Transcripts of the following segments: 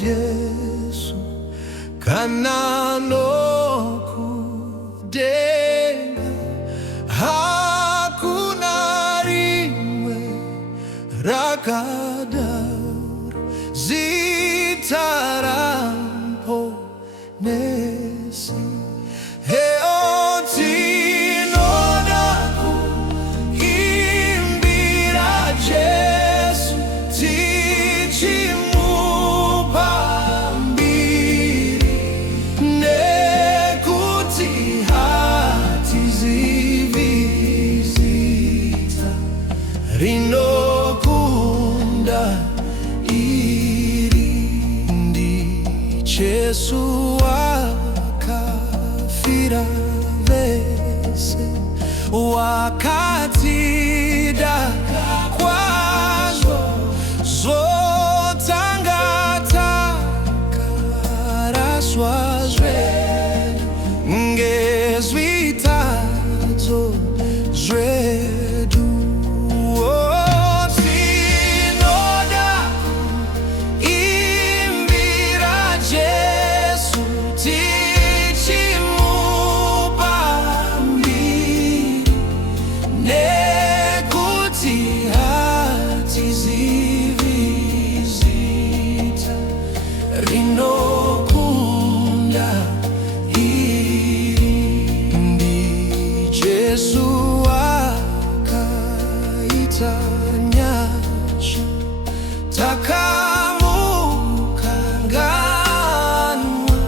Jesu kanano kudenga hakuna rimwe rakadaro zitarampo nesi Jesu akafira vese wakatida kwazo zotangataka raswazwe ngezvitadzo zvedu Jesu akaita nyasha takamukanganwa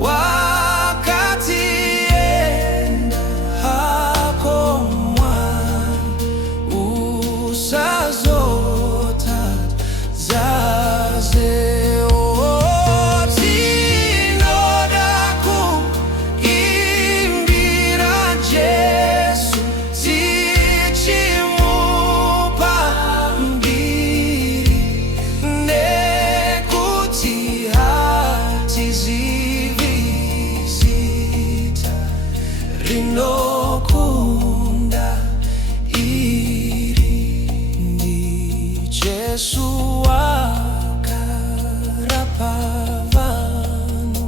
wakati enda hako mwana usazota zaze rinokunda iri ndi Jesu akarapa vanhu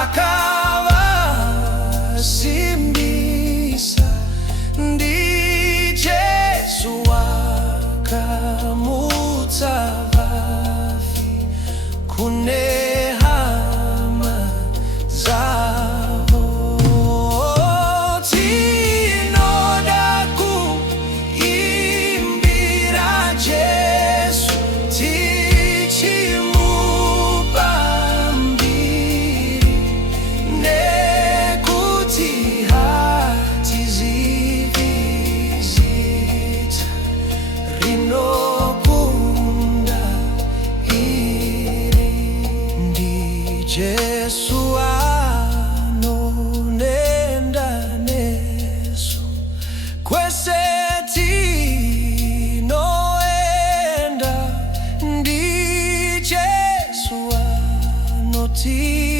akavasimbisa ndi Jesu akamutsa vafi kune hama zavo Jesu anonenda nesu kwese tinoenda ndi Jesu anoti